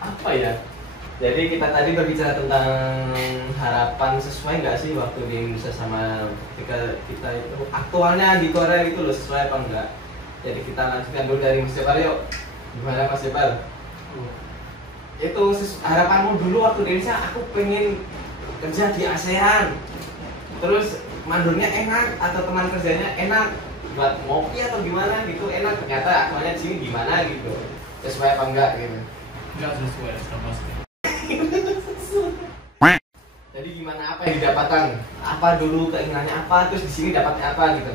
apa ya? Jadi kita tadi berbicara tentang harapan sesuai nggak sih waktu di Indonesia sama ketika kita itu aktualnya di Korea gitu loh, sesuai apa enggak? Jadi kita lanjutkan dulu dari Mas Jepal yuk. Gimana Mas Jepal? Itu harapanmu dulu waktu di Indonesia, aku pengen kerja di ASEAN. Terus mandornya enak atau teman kerjanya enak, buat ngopi atau gimana gitu enak, ternyata aktualnya di sini gimana gitu. Sesuai apa enggak gitu? Enggak sesuai sama sekali. Jadi gimana, apa yang didapatkan? Apa dulu keinginannya apa, terus di sini dapatnya apa gitu?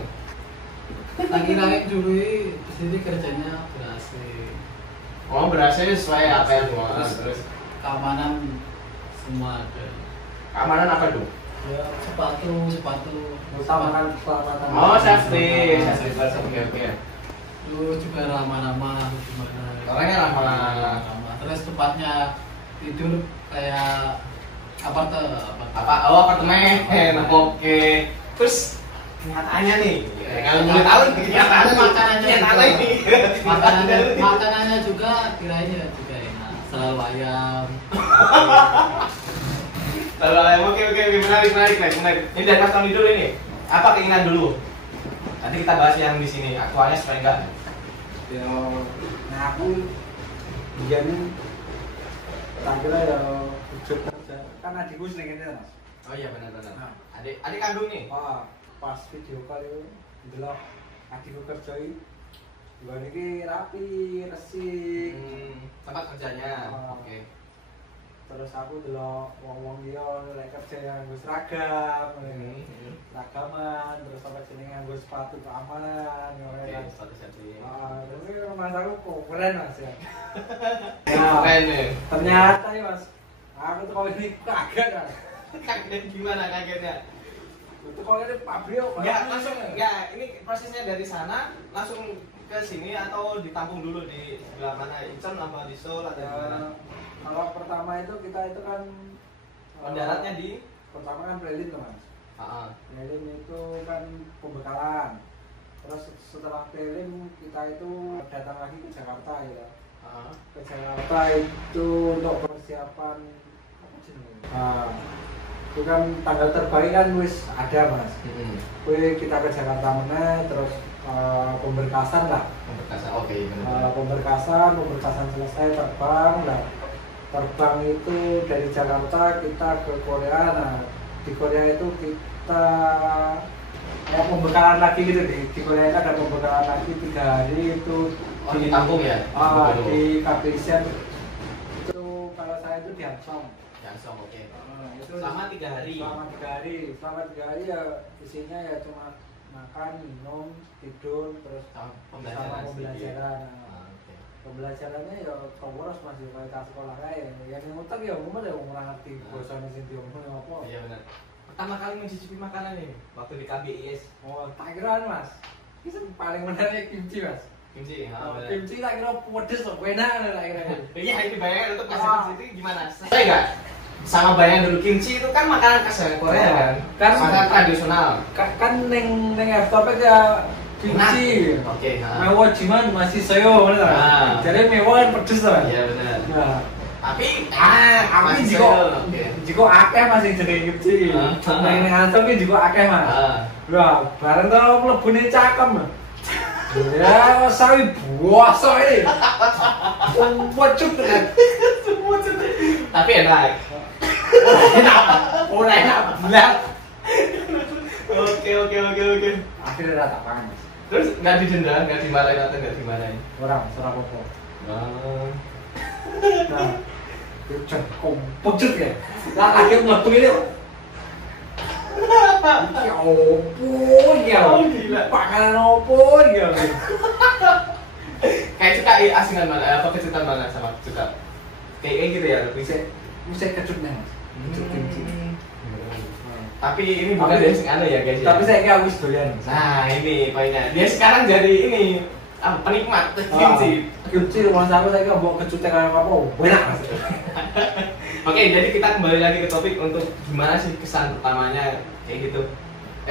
Lagi dulu di sini kerjanya berhasil. Oh berhasil sesuai apa yang mau. Terus Keamanan semua ada. keamanan apa tuh? Ya sepatu. Utamakan keselamatan. Oh safety, oke. Terus juga ramah-ramah gimana? Orangnya ramah. Terus tempatnya tidur kayak apartemen. Oke. Terus kenyataannya nih, kalau boleh tahu kenyataannya Makanannya juga kirainnya juga enak. Selalu ayam. Oke, menarik. Ini dari Mas Tony dulu ini. Apa keinginan dulu? Nanti kita bahas yang di sini. Aktualnya supaya enggak. Ya, nah aku biasanya tak kira ya wujud kerja. Kan adikku seneng ini Mas. Oh iya benar. Nah. Adik kandung nih. Pas video call itu delok adikku kerja iki. Gua niki rapi, resik. Tempat kerjanya. Oke. Terus aku delok wong-wong liya lek kerja yang nggo seragam, seragaman, terus apa jenenge nganggo sepatu keamanan, ngono kan. Sepatu safety. Terus Mas aku kok keren Mas ya. Keren nih. Ternyata ya Mas, aku tuh kalau ini kaget kan. Kaget gimana kagetnya? Itu kalau ini pabrik kok. Ya langsung ya ini prosesnya dari sana langsung ke sini atau ditampung dulu di sebelah mana? Incheon apa di Seoul atau di mana? Kalau pertama itu kita itu kan Mendaratnya di pertama kan prelim tuh Mas. Prelim itu kan pembekalan. Terus setelah prelim kita itu datang lagi ke Jakarta ya. Ke Jakarta itu untuk persiapan apa jenenge? Itu kan tanggal terbaik kan wis ada Mas. Kita ke Jakarta mana terus pemberkasan lah. Oke. Pemberkasan selesai terbang lah. Terbang itu dari Jakarta kita ke Korea. Nah di Korea itu kita kayak pembekalan lagi gitu di Korea itu ada pembekalan lagi 3 hari itu ditampung ya? Di Kaprisan itu kalau saya itu di Hansong. Oke. Itu Selama 3 hari. Selama 3 hari ya isinya ya cuma makan, minum, tidur, terus sama pembelajaran. Pembelajarannya ya kawuras masih kayak tas sekolah kayak yang ngutak ya umum ya orang ngerti bahasanya sing diomong apa. Iya benar. Pertama kali mencicipi makanan ini waktu di KBIS. Oh, tak kira Mas. Ini paling menarik kimchi Mas. Kimchi, kimchi tak kira pedes loh, enak tak kira. Iya, ini bayangan untuk kasih kimchi itu gimana? Saya enggak sama bayangan dulu kimchi itu kan makanan khas Korea kan? Makanan tradisional. Kan neng laptop ya kimchi. Oke, mewah jiman masih sayo bener kan? Jadi mewah kan pedes lah. Iya benar. Nah, tapi jika akeh masih jadi kimchi. Neng antam iki jika akeh Mas. Wah, bareng to mlebune cakem. Ya, sawi buasa ini. Pucuk kan. Tapi enak. Enak bener. Oke. Akhirnya rata pangan. Terus nggak didenda, nggak dimarahin atau nggak dimarahin? Orang apa-apa. Nah, pucuk ya. Lah akhir mlebu ini. Ya opo ya. Gila. Panganan opo ya. Kayak suka asingan mana? Apa kejutan mana sama suka? Kayak gitu ya, Bisa kecutnya Mas. Kecut kimchi. Tapi ini bukan dari sing ya guys ya. Tapi saya kayak wis doyan. Nah, ini poinnya. Dia sekarang jadi ini penikmat kimchi. Kimchi rumah saya kayak bawa kecutnya kayak apa? Enak Mas. Oke, jadi kita kembali lagi ke topik untuk gimana sih kesan pertamanya kayak gitu.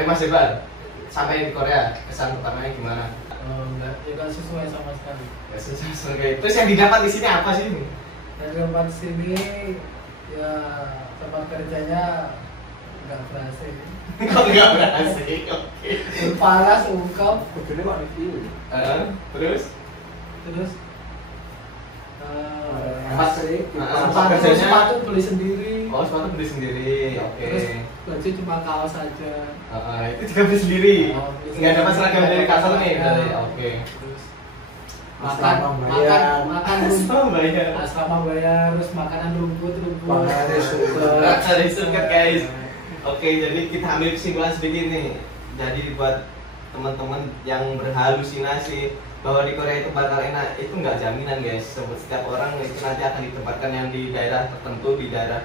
Mas Jebal, sampai di Korea kesan pertamanya gimana? Enggak sesuai sama sekali. Terus yang didapat di sini apa sih? Dari tempat sini ya tempat kerjanya nggak berhasil. Kok nggak berhasil? Oke. Panas, ungkap, Kudune kok review. Terus? terus Tempat kerjanya sepatu beli sendiri. oh sepatu beli sendiri. Oke. Terus baju cuma kaos saja. Itu juga beli sendiri. Oh, beli Nggak dapat sendiri. seragam dari kantor nih Ya. berarti. Oke. Terus Asrama makan bayar. Asal bayar. asrama bayar, terus makanan rumput Makanan sugar. Ada suket guys. Oke, jadi kita ambil kesimpulan sedikit nih. Jadi buat teman-teman yang berhalusinasi bahwa di Korea itu bakal enak, itu nggak jaminan guys. Setiap orang itu nanti akan ditempatkan yang di daerah tertentu, di daerah.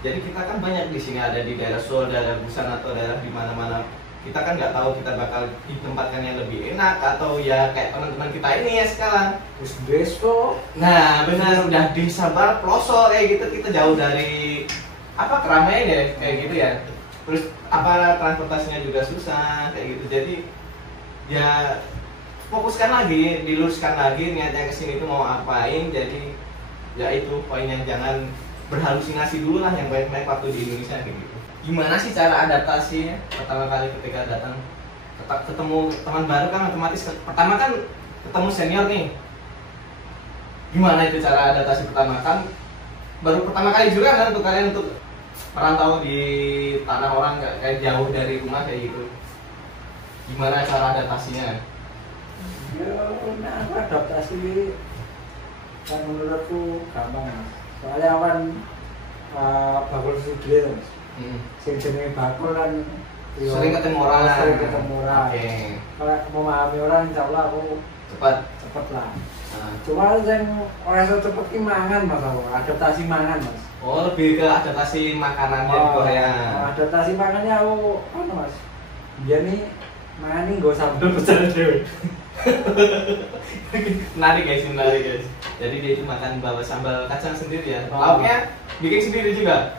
Jadi kita kan banyak di sini, ada di daerah Seoul, daerah Busan atau daerah di mana-mana. Kita kan nggak tahu kita bakal ditempatkan yang lebih enak atau ya kayak teman-teman kita ini ya sekarang. Wis deso. Nah benar, udah desa bar pelosok kayak gitu, kita jauh dari apa keramaian ya kayak gitu ya. Terus apa transportasinya juga susah kayak gitu. Jadi ya fokuskan lagi, diluruskan lagi niatnya kesini itu mau apain. Jadi ya itu poinnya, jangan berhalusinasi dulu lah, yang baik-baik waktu di Indonesia kayak gitu. Gimana sih cara adaptasinya pertama kali ketika datang ketemu teman baru kan otomatis pertama kan ketemu senior nih. Gimana itu cara adaptasi pertama kan baru pertama kali juga kan untuk kalian untuk merantau di tanah orang kayak jauh dari rumah kayak gitu. Gimana cara adaptasinya? Ya, nah adaptasi kan menurutku gampang mas. Soalnya kan bakul studio mas. Sing jenenge bakul kan Sering ketemu orang. Sering ketemu orang. Oke. Kalau memahami orang insyaallah aku Cepet lah. Nah. Cuma yang orang so cepet ki mangan mas aku, adaptasi mangan mas. Oh lebih ke adaptasi makanan di Korea. Adaptasi makannya aku apa mas? Dia nih mangan nih gak sambal besar deh. Menarik guys. Jadi dia itu makan bawa sambal kacang sendiri ya. Oh. Lauknya bikin sendiri juga.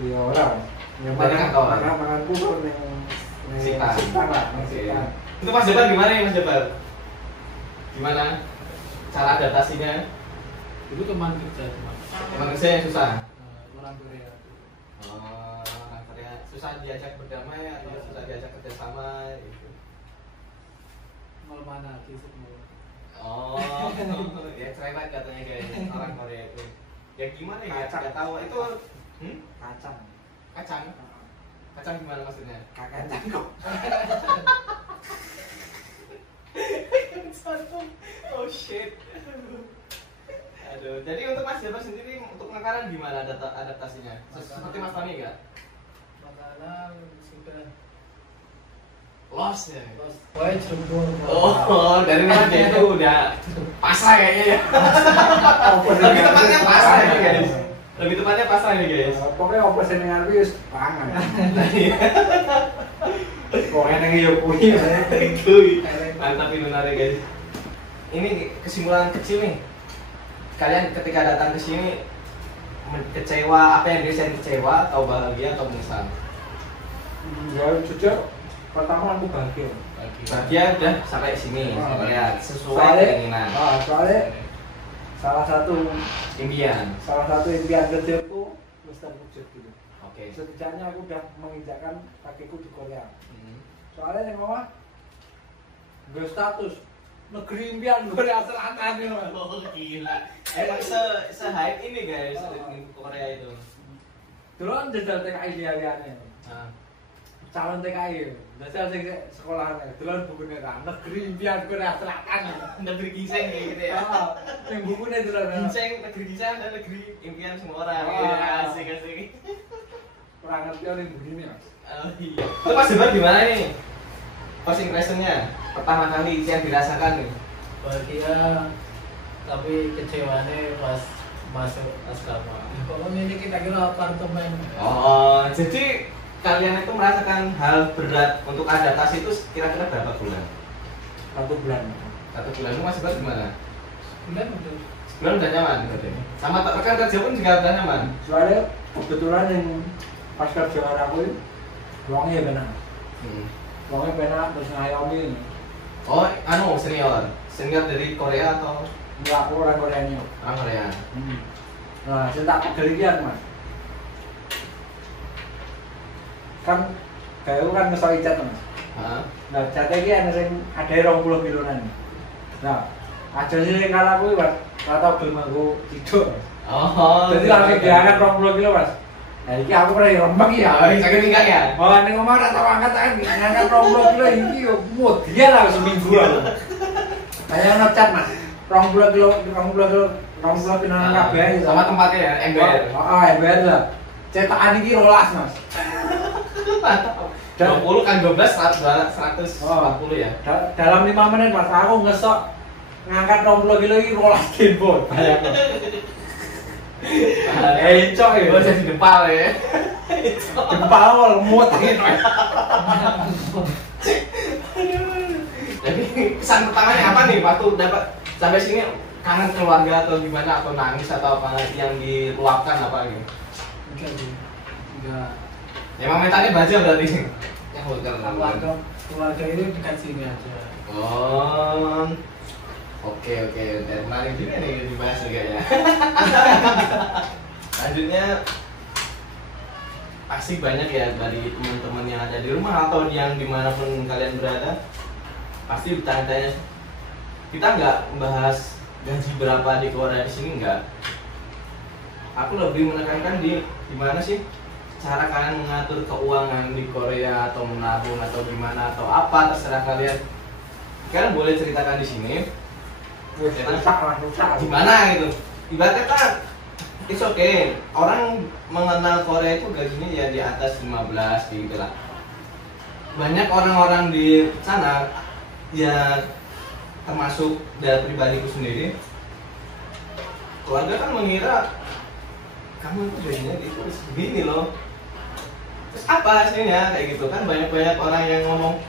Iya orang. Yang Dari kantor. makan pun yang Sitan. lah, Oke. sitan. Itu Mas Jepang gimana ya Mas Jepang? Gimana cara adaptasinya? itu teman kerja teman. Teman kerja yang susah. Orang Korea. Oh, orang Korea susah diajak berdamai atau susah diajak kerjasama gitu. Mau mana semua. Oh, ya cerewet katanya guys orang Korea itu. Ya gimana ya? Kacang. Nggak tahu itu Kacang. kacang. Kacang gimana maksudnya? Kacang kok. Oh shit. Aduh, jadi untuk Mas Jepang sendiri untuk makanan gimana adaptasinya? Seperti Mas Fani enggak? Makanan sudah Lost ya. Pokoknya jempol. Oh, dari mana dia itu udah pasrah kayaknya ya. Lebih tepatnya pasrah ini guys. Lebih tepatnya pasrah ini guys. Pokoknya apa sing ngarep wis pangan. Pokoknya nang yo kuwi. Itu mantap ini menarik guys. Ini kesimpulan kecil nih. Kalian ketika datang ke sini kecewa, apa yang dirasain kecewa atau bahagia atau menyesal? Ya jujur pertama aku bahagia. Bahagia udah sampai sini, lihat sesuai Soalnya- keinginan. Soalnya salah satu Impian. impian kecilku wis terwujud gitu. Oke. Setidaknya aku udah menginjakkan kakiku di Korea. Hmm. Soalnya yang ngomong gue status negeri impian Korea Selatan ini. Oh gila. Emang se-hype ini guys di Korea itu. Dulu kan jajal TKI liane. Nah. Calon TKI. Jajal sing sekolahan. Dulu bukunya kan negeri impian Korea Selatan. Negeri ginseng kayak gitu ya. Yang bukunya dulu. Ginseng, negeri ginseng dan negeri impian semua orang. Oh. Ya, asik. Kurang ngerti orang yang begini mas. Oh iya. Itu Mas Jepang gimana nih? First impression-nya pertama kali yang dirasakan nih. Bahagia tapi kecewanya pas masuk asrama. Kalau ini kita kira apartemen. Oh, jadi kalian itu merasakan hal berat untuk adaptasi itu kira-kira berapa bulan? 1 bulan. 1 bulan itu Mas Jepang gimana? Bulan udah. Sebulan udah nyaman berarti. Sama rekan kerja pun juga udah nyaman. Soalnya kebetulan yang pas kerja aku itu uangnya benar. Uangnya benar terus ngayomi. Oh, senior dari Korea atau Enggak, aku orang Koreanya. orang Korea? Nah, saya tak pegel Mas. Kan gawe kan ngesoi cat Mas. Heeh. Nah, cate iki ana sing adae 20 kiloan. Nah, aja sing kalah kuwi Mas, ora tau gelem aku ciduk. Oh. Jadi langsung diangkat 20 kilo Mas. Nah, iki aku pernah rembang ya. Oh, sakit tinggal ya? Oh, ning omah ora tau angkat ngangkat 20 kilo iki yo mudian lah seminggu aku. Kayak ngecat Mas. 20 kilo kabeh sama tempatnya ya, ember. Oh, ember lah. Cetakan iki 12 Mas. 20 kan 12 140 ya. Dalam 5 menit Mas, aku ngesok ngangkat 20 kilo iki 12 kilo. Bayangno. Encok ya, bisa di dempal ya. Dempal lemut gitu. Jadi pesan pertamanya apa nih waktu dapat sampai sini, kangen keluarga atau gimana, atau nangis atau apa yang diluapkan apa gitu? Enggak. Emang mentalnya baja berarti. Ya Keluarga ini dekat sini aja. Oh. Oke, dan menarik juga nih dibahas juga ya. Lanjutnya pasti banyak ya dari teman-teman yang ada di rumah atau yang dimanapun kalian berada, pasti bertanya-tanya. Kita nggak membahas gaji berapa di Korea di sini, nggak. Aku lebih menekankan di gimana sih cara kalian mengatur keuangan di Korea, atau menabung atau gimana atau apa, terserah kalian. Kalian boleh ceritakan di sini. Rusak. Gimana gitu? Ibaratnya kan, it's okay. Orang mengenal Korea itu gajinya ya di atas 15 gitu lah. Banyak orang-orang di sana ya, termasuk dari pribadiku sendiri, keluarga kan mengira kamu itu gajinya itu segini loh. Terus apa hasilnya kayak gitu kan? Banyak orang yang ngomong,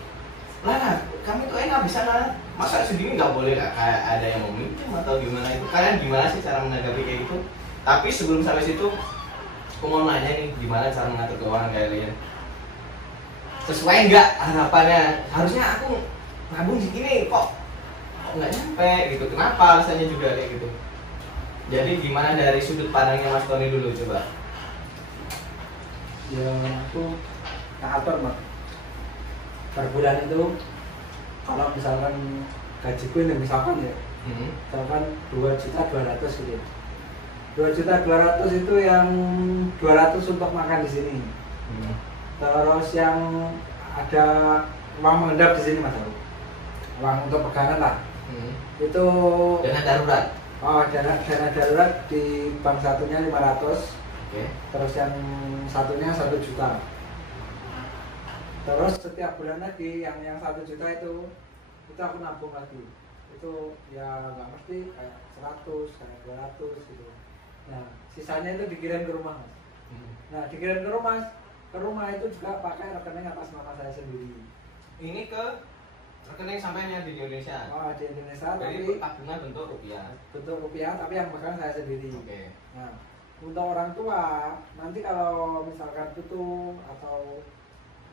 lah kamu tuh enak bisa lah, masa segini nggak boleh, kayak ada yang mau minjem atau gimana itu. Kalian gimana sih cara menanggapi kayak gitu? Tapi sebelum sampai situ, aku mau nanya nih, gimana cara mengatur keuangan kalian? Sesuai nggak harapannya? Harusnya aku nabung segini kok nggak nyampe gitu. Kenapa alasannya juga kayak gitu? Jadi gimana dari sudut pandangnya Mas Tony dulu coba? Ya aku atur Mas. Per bulan itu kalau misalkan gajiku ini misalkan ya, misalkan 2.200.000 gitu. 2.200.000 itu yang 200 untuk makan di sini. Terus yang ada uang mengendap di sini Mas, uang untuk pegangan lah. Itu dana darurat. Oh, dana darurat di bank satunya 500. Okay. Terus yang satunya 1 juta. Terus setiap bulan lagi yang 1 juta itu aku nabung lagi. Itu ya nggak mesti kayak 100, kayak 200 gitu. Nah, sisanya itu dikirim ke rumah Mas. Nah, dikirim ke rumah itu juga pakai rekening atas nama saya sendiri. Ini ke rekening sampainya di Indonesia. Oh, di Indonesia. Jadi tapi tabungan bentuk rupiah. Bentuk rupiah, tapi yang pegang saya sendiri. Oke. Okay. Nah, untuk orang tua nanti kalau misalkan butuh atau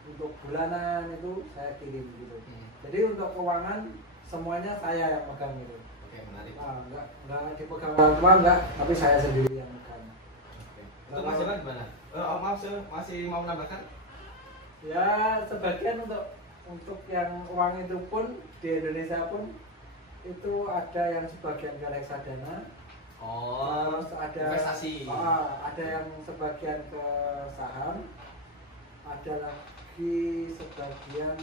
untuk bulanan itu saya kirim gitu. Jadi untuk keuangan semuanya saya yang pegang gitu. Oke, menarik. Nah, enggak dipegang orang tua enggak, tapi saya sendiri yang pegang. Oke. Untuk Mas Jalan gimana? Maaf, masih mau menambahkan? Ya, sebagian untuk yang uang itu pun di Indonesia pun itu ada yang sebagian ke reksadana. Oh, terus ada investasi. Ada yang sebagian ke saham, ada lagi sebagian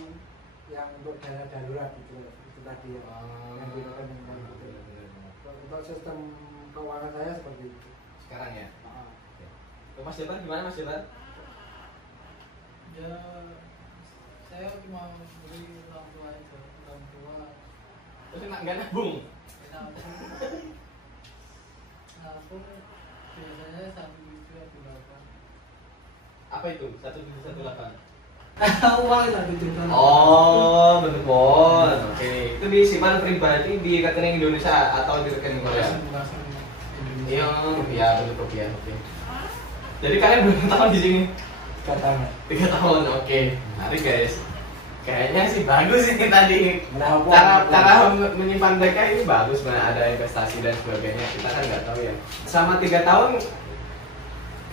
yang untuk dana darurat gitu. Itu tadi yang di rekening gitu. Untuk sistem keuangan saya seperti itu. Sekarang ya. Mas Jalan gimana Mas Jalan? Ya, saya cuma beri orang tua aja, orang tua. Terus nggak nabung? Nabung biasanya 1.718. Apa itu? 1.718? Uang 1.718. Oh, bentuk bon. Oke. Itu disimpan pribadi di rekening Indonesia atau di rekening Korea? Iya, ya bentuk rupiah. Oke. Jadi kalian berapa tahun di sini? 3 tahun. 3 tahun. Oke. Menarik guys. Kayaknya sih bagus ini tadi. Cara menyimpan mereka ini bagus, ada investasi dan sebagainya. Kita kan nggak tahu ya. Selama 3 tahun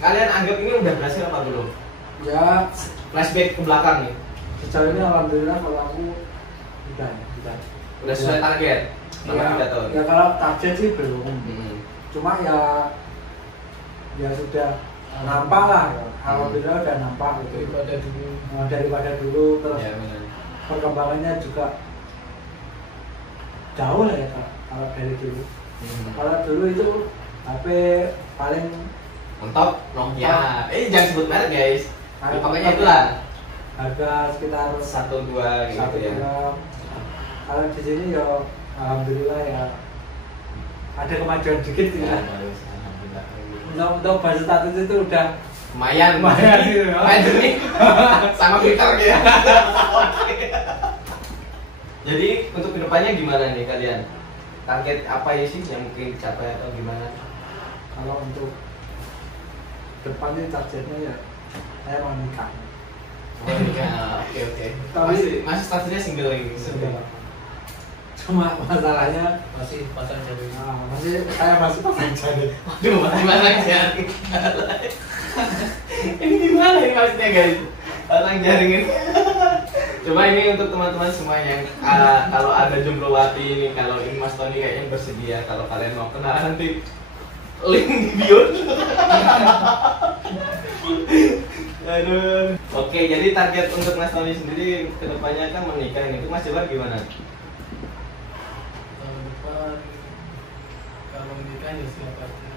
kalian anggap ini udah berhasil apa belum? Ya, Flashback ke belakang nih. sejauh ini alhamdulillah kalau aku udah. Udah sesuai target selama 3 tahun. Ya kalau target sih belum. Cuma ya sudah nampak lah. Alhamdulillah udah nampak gitu. Daripada dulu terus. Ya, benar. Perkembangannya juga jauh lah ya Kak, kalau dari dulu. Kalau dulu itu HP paling mentok Nokia. Jangan sebut merek guys. Pokoknya itulah. Harga sekitar 1-2 gitu ya. Kalau di sini ya alhamdulillah ya ada kemajuan dikit gitu Ya, lah. bagus, alhamdulillah. Untuk bahasa status itu udah Lumayan gitu. Ini sama Twitter ya. Jadi untuk kedepannya gimana nih kalian? Target apa ya sih yang mungkin dicapai atau gimana? Kalau untuk depannya targetnya ya saya mau nikah. Oh, nikah. Oke. Tapi- Masih statusnya single ini. Cuma masalahnya Masih pasang jadi. saya masih pasang jadi. Aduh, masih pasang jaring. Ini gimana ini maksudnya guys? Pasang jaring ini. Coba ini untuk teman-teman semua yang kalau ada jomblowati ini, kalau ini Mas Tony kayaknya bersedia, kalau kalian mau kenal nanti link di bio. Aduh. Oke, jadi target untuk Mas Tony sendiri kedepannya kan menikah ini. Itu Mas Jebar gimana? Tahun depan kalau menikah ya siapa aja.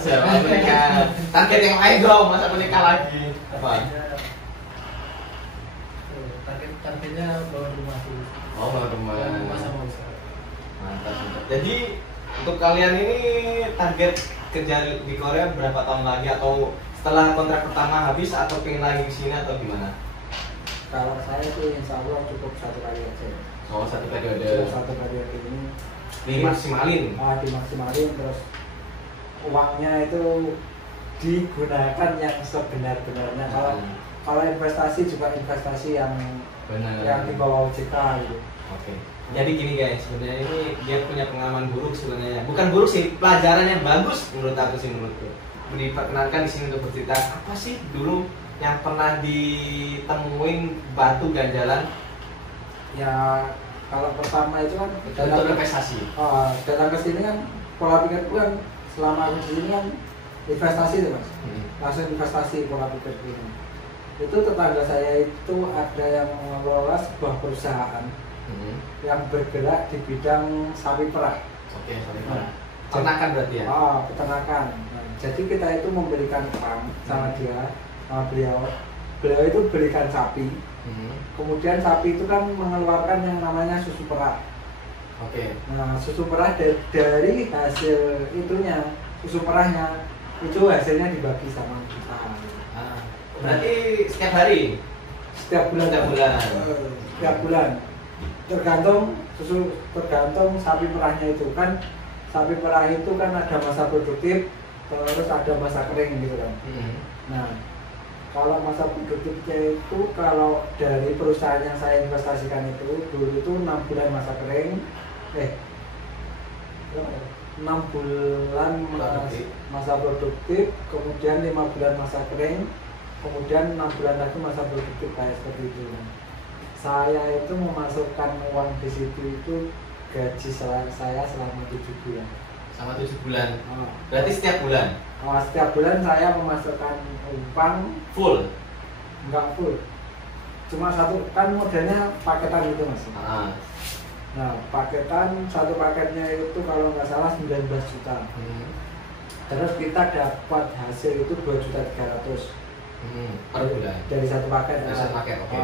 Siapa menikah? Target yang lain dong, masa menikah lagi? Apa? Targetnya bangun rumah dulu. Oh, rumah. Bangun rumah sama usaha. Mantap. Jadi untuk kalian ini target kerja di Korea berapa tahun lagi, atau setelah kontrak pertama habis atau pengen lagi di sini atau gimana? Kalau saya tuh insya Allah cukup 1 kali aja. Oh, 1 periode. Cukup 1 periode ini Dimaksimalin. dimaksimalin, terus uangnya itu digunakan yang sebenar-benarnya. Kalau investasi juga investasi yang Benar. di bawah OJK gitu. Oke. Jadi gini guys, sebenarnya ini dia punya pengalaman buruk sebenarnya. Bukan buruk sih, pelajaran yang bagus menurut aku sih, menurutku. Diperkenalkan di sini untuk bercerita apa sih dulu yang pernah ditemuin batu ganjalan. Ya kalau pertama itu kan Untuk investasi. datang ke sini kan pola pikirku kan selama aku di sini kan investasi tuh Mas. Langsung investasi pola pikirku ini. Itu tetangga saya itu ada yang mengelola sebuah perusahaan yang bergerak di bidang sapi perah. Oke, sorry. Peternakan berarti ya? Peternakan. Nah, jadi kita itu memberikan farm sama dia, sama beliau. Beliau itu berikan sapi. Kemudian sapi itu kan mengeluarkan yang namanya susu perah. Oke. Nah, susu perah dari hasil itunya, susu perahnya itu hasilnya dibagi sama kita. Berarti setiap hari? Setiap bulan. Setiap bulan. Tergantung sapi perahnya itu kan. Sapi perah itu kan ada masa produktif, terus ada masa kering gitu kan. Nah, kalau masa produktifnya itu kalau dari perusahaan yang saya investasikan itu dulu itu 6 bulan masa kering, 6 bulan masa produktif, kemudian 5 bulan masa kering, kemudian 6 bulan lagi masa produktif kayak seperti itu. Saya itu memasukkan uang di situ itu gaji saya selama 7 bulan. Sama 7 bulan. Berarti setiap bulan? Setiap bulan saya memasukkan uang full? Enggak full. Cuma satu, kan modelnya paketan itu Mas. Nah, paketan, satu paketnya itu kalau nggak salah 19 juta. Terus kita dapat hasil itu 2.300.000 per bulan? Dari satu paket. Dari satu paket, oke.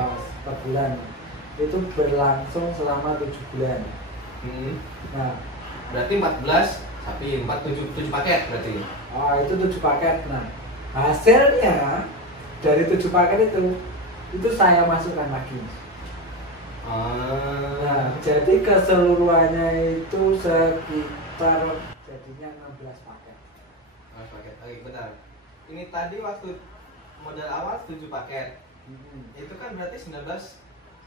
Per bulan. Itu berlangsung selama 7 bulan. Nah, berarti 14 sapi, 7 paket berarti? Itu 7 paket. Nah, hasilnya dari 7 paket itu saya masukkan lagi. Nah, jadi keseluruhannya itu sekitar jadinya 16 paket. 16 paket. Oke, bentar. Ini tadi waktu modal awal 7 paket. Itu kan berarti 19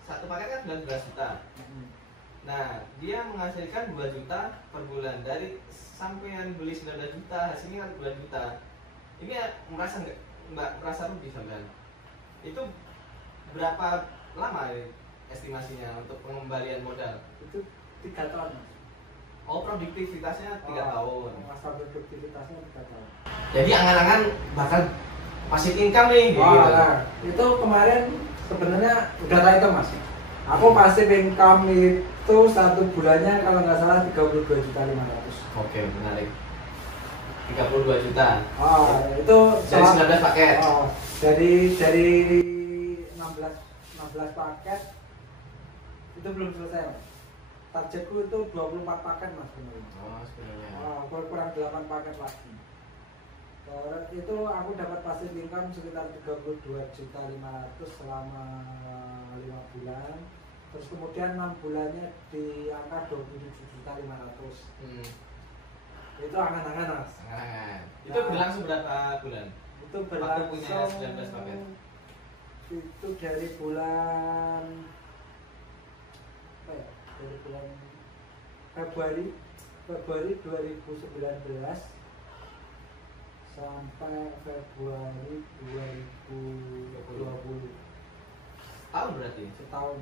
satu paket kan 19 juta. Nah, dia menghasilkan 2 juta per bulan. Dari sampean beli 19 juta, hasilnya kan 2 juta. Ini merasa nggak merasa rugi sampean? Itu berapa lama ya estimasinya untuk pengembalian modal? Itu 3 tahun. Oh, produktivitasnya 3 tahun. Masa produktivitasnya 3 tahun. Jadi angan-angan bakal passive income nih. Nah, itu kemarin sebenarnya udah tak itu Mas. Aku passive income itu satu bulannya kalau nggak salah 32.500.000. Oke, menarik. 32 juta. Itu dari 19 paket. Dari 16 paket itu belum selesai Mas. Targetku itu 24 paket Mas sebenarnya. Sebenarnya. Kurang 8 paket lagi. Terus itu aku dapat passive income sekitar 32.500.000 selama 5 bulan. Terus kemudian 6 bulannya di angka 27.500.000. Itu angan-angan Mas. Angan-angan. Itu berlangsung berapa bulan? Itu berlangsung punya 19 paket. Itu dari bulan apa ya? Dari bulan Februari 2019 sampai Februari 2020. Tahun berarti? Setahun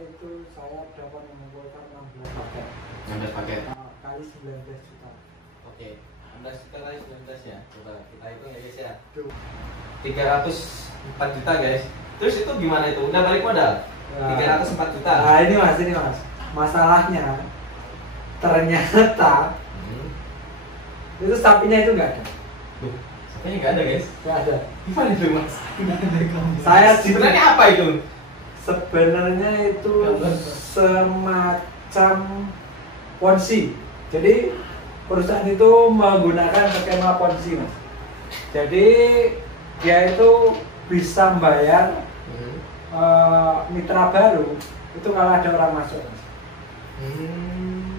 itu saya dapat mengumpulkan 16 paket. 16 paket. Kali 19 juta. Oke. 16 juta kali 19 ya. Coba kita hitung ya guys ya. 304 juta guys. Terus itu gimana itu? Udah balik modal? 304 juta. Nah, ini Mas. Masalahnya ternyata itu sapinya itu nggak ada. Sapinya nggak ada guys? Nggak ada. Gimana itu Mas? Saya sebenarnya apa itu? Sebenarnya itu semacam ponzi. Jadi perusahaan itu menggunakan skema ponzi Mas. Jadi dia itu bisa membayar mitra baru itu kalau ada orang masuk.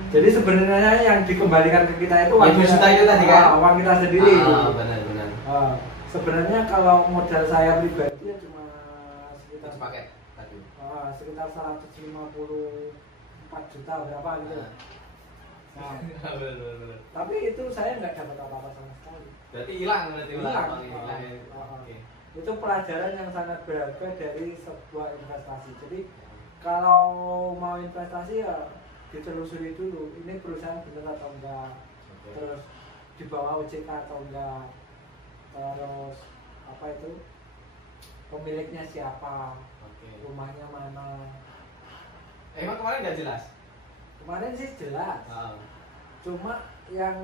Jadi sebenarnya yang dikembalikan ke kita itu uang kita itu tadi kan? Uang kita sendiri. Benar. Sebenarnya kalau modal saya pribadi ya cuma sekitar paket tadi. Sekitar 154 juta berapa gitu. Benar. Tapi itu saya nggak dapat apa-apa sama sekali. Berarti hilang berarti hilang. Oke. Itu pelajaran yang sangat berharga dari sebuah investasi. Jadi kalau mau investasi ya ditelusuri dulu ini perusahaan benar atau enggak, terus di bawah OJK atau enggak, terus apa itu pemiliknya siapa, rumahnya mana. Emang kemarin nggak jelas? Kemarin sih jelas, cuma yang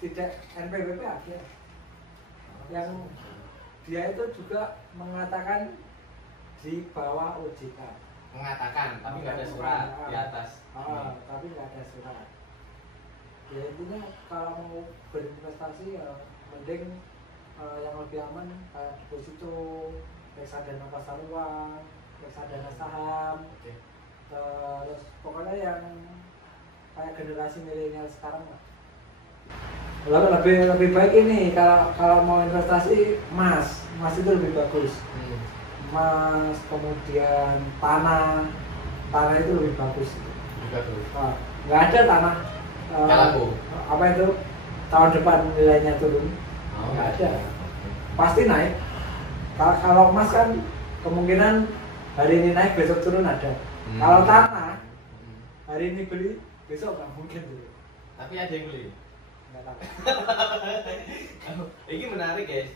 tidak NPWP ada, yang dia itu juga mengatakan di bawah OJK. Mengatakan, tapi nggak ada surat di atas. Tapi nggak ada surat. Ya intinya kalau mau berinvestasi ya mending yang lebih aman kayak deposito, reksadana pasar uang, reksadana saham. Terus pokoknya yang kayak generasi milenial sekarang lah. Lebih baik ini kalau mau investasi emas itu lebih bagus. Emas, kemudian tanah itu lebih bagus. Nggak ada tanah apa itu tahun depan nilainya turun, nggak ada, pasti naik. Kalau emas kan kemungkinan hari ini naik besok turun ada. Kalau tanah hari ini beli besok nggak mungkin turun. Tapi ada yang beli. Nggak tahu. Ini menarik guys.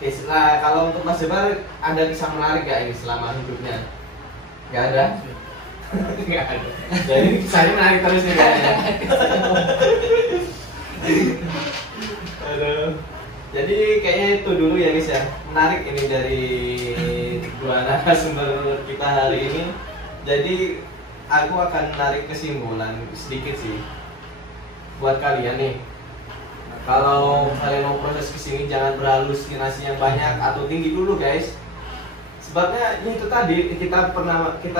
Nah, kalau untuk Mas Jebar ada kisah menarik gak ini selama hidupnya? Gak ada? Gak ada. Jadi kisahnya menarik terus nih kayaknya. Aduh. Jadi kayaknya itu dulu ya guys ya. Menarik ini dari dua narasumber kita hari ini. Jadi aku akan menarik kesimpulan sedikit sih buat kalian nih. Kalau kalian mau proses kesini jangan berhalusinasi yang banyak atau tinggi dulu guys. Sebabnya itu tadi kita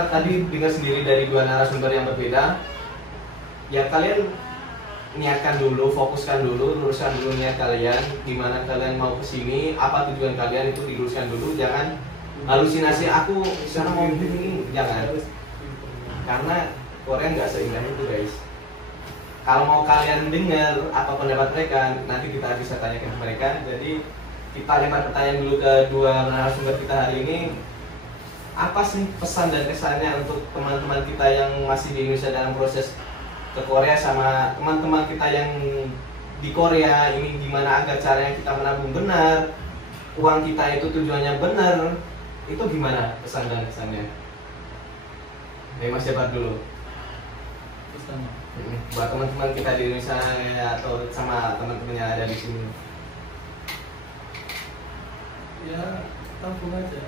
tadi dengar sendiri dari dua narasumber yang berbeda. Ya kalian niatkan dulu, fokuskan dulu, luruskan dulu niat kalian. Gimana kalian mau kesini, apa tujuan kalian itu diluruskan dulu. Jangan halusinasi aku sekarang mau ini jangan, karena Korea nggak seindah itu guys. Kalau mau kalian dengar apa pendapat mereka, nanti kita bisa tanyakan ke mereka. Jadi kita lempar pertanyaan dulu ke dua narasumber kita hari ini. Apa sih pesan dan kesannya untuk teman-teman kita yang masih di Indonesia dalam proses ke Korea, sama teman-teman kita yang di Korea ini, gimana agar caranya kita menabung benar, uang kita itu tujuannya benar, itu gimana pesan dan kesannya? Mas Jabar dulu. Pesan buat teman-teman kita di Indonesia atau sama teman-teman yang ada di sini. Ya, tabung aja.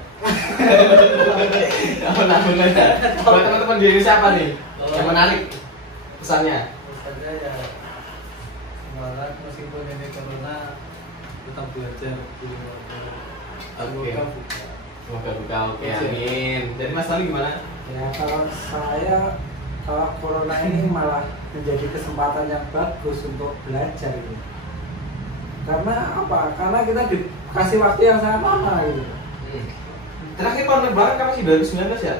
Nabung aja. Buat teman-teman di Indonesia apa nih yang menarik pesannya? Pesannya ya semangat meskipun ini corona, tetap belajar di luar. Oke. Semoga buka. Oke, amin. Jadi Mas Ali gimana? Ya kalau saya, kalau corona ini malah menjadi kesempatan yang bagus untuk belajar ini. Karena apa? Karena kita dikasih waktu yang sangat lama gitu. Terakhir corona banget kapan sih, 2019 ya?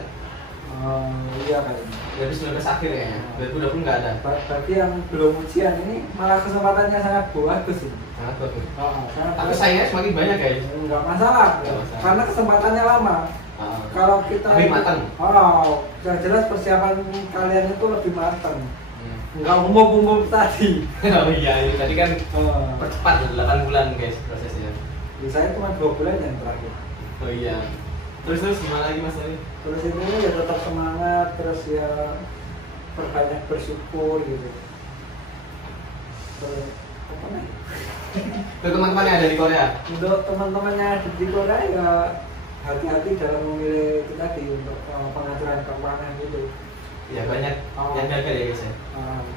Iya kayaknya. 2019 akhir ya. 2020 nggak ada. Bagi yang belum ujian ini malah kesempatannya sangat bagus ini. Sangat bagus. Sangat Tapi bagus. saingnya semakin banyak guys. Enggak masalah, Nggak masalah. karena kesempatannya lama. Kalau kita lebih matang. jelas persiapan kalian itu lebih matang. Enggak umum-umum tadi. Oh iya, ini tadi kan percepat 8 bulan guys prosesnya. Saya cuma 2 bulan yang terakhir. Oh iya. Terus gimana lagi Mas Ali? Terus itu ya tetap semangat, terus ya perbanyak bersyukur gitu. Terus apa nih? Untuk teman-teman yang ada di Korea. Untuk teman-teman yang ada di Korea ya hati-hati dalam memilih itu tadi untuk pengaturan keuangan gitu. Ya banyak yang gagal ya guys ya.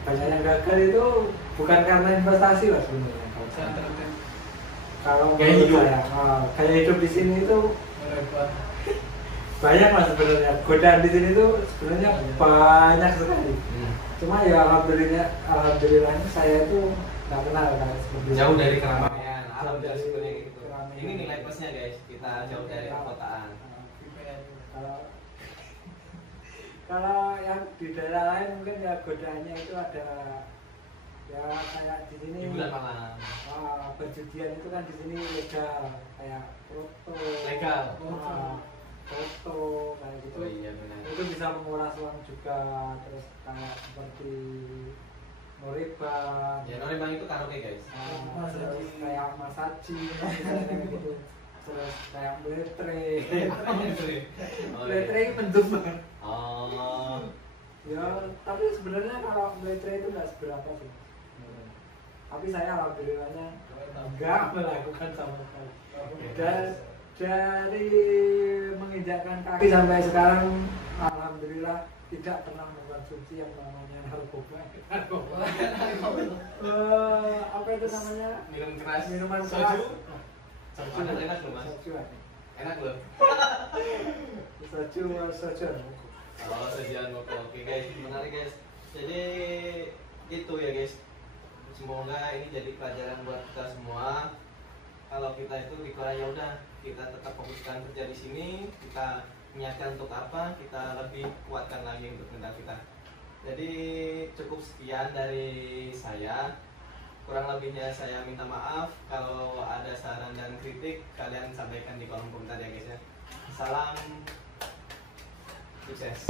Banyak yang gagal itu bukan karena investasi lah sebenarnya. Kalau Gaya menurut hidup. saya, gaya hidup di sini itu Repot. banyak lah sebenarnya. Godaan di sini itu sebenarnya banyak sekali. Cuma ya alhamdulillah saya itu nggak kenal kan seperti Jauh itu. dari keramaian. Alhamdulillah Dari sebenarnya gitu. keramaian. Ini nilai plusnya guys. Kita jauh dari perkotaan. Kalau yang di daerah lain mungkin ya godaannya itu ada ya kayak di sini Hiburan malam. perjudian itu kan di sini legal, kayak foto Legal. foto kayak gitu. Oh iya benar. Itu bisa menguras uang juga. Terus kayak seperti Noriban, Ya Norebang itu karaoke guys. terus kayak masaji kayak gitu. Terus kayak meletre Oh, iya. meletre mendung banget. Oh. Ya, tapi sebenarnya kalau meletre itu nggak seberapa sih. Tapi saya alhamdulillahnya nggak melakukan sama sekali. Dan dari menginjakkan kaki sampai sekarang, alhamdulillah tidak pernah mengkonsumsi yang namanya narkoba. Apa itu namanya? Minum keras. Minuman Soju. keras. Soju enak loh Mas. Soju. Enak loh. Soju. Oh, sajian oke guys, menarik guys. Jadi itu ya guys. Semoga ini jadi pelajaran buat kita semua. Kalau kita itu di Korea ya udah, kita tetap fokuskan kerja di sini, kita niatkan untuk apa, kita lebih kuatkan lagi untuk mental kita. Jadi cukup sekian dari saya. Kurang lebihnya saya minta maaf. Kalau ada saran dan kritik, kalian sampaikan di kolom komentar ya guys ya. Salam sukses.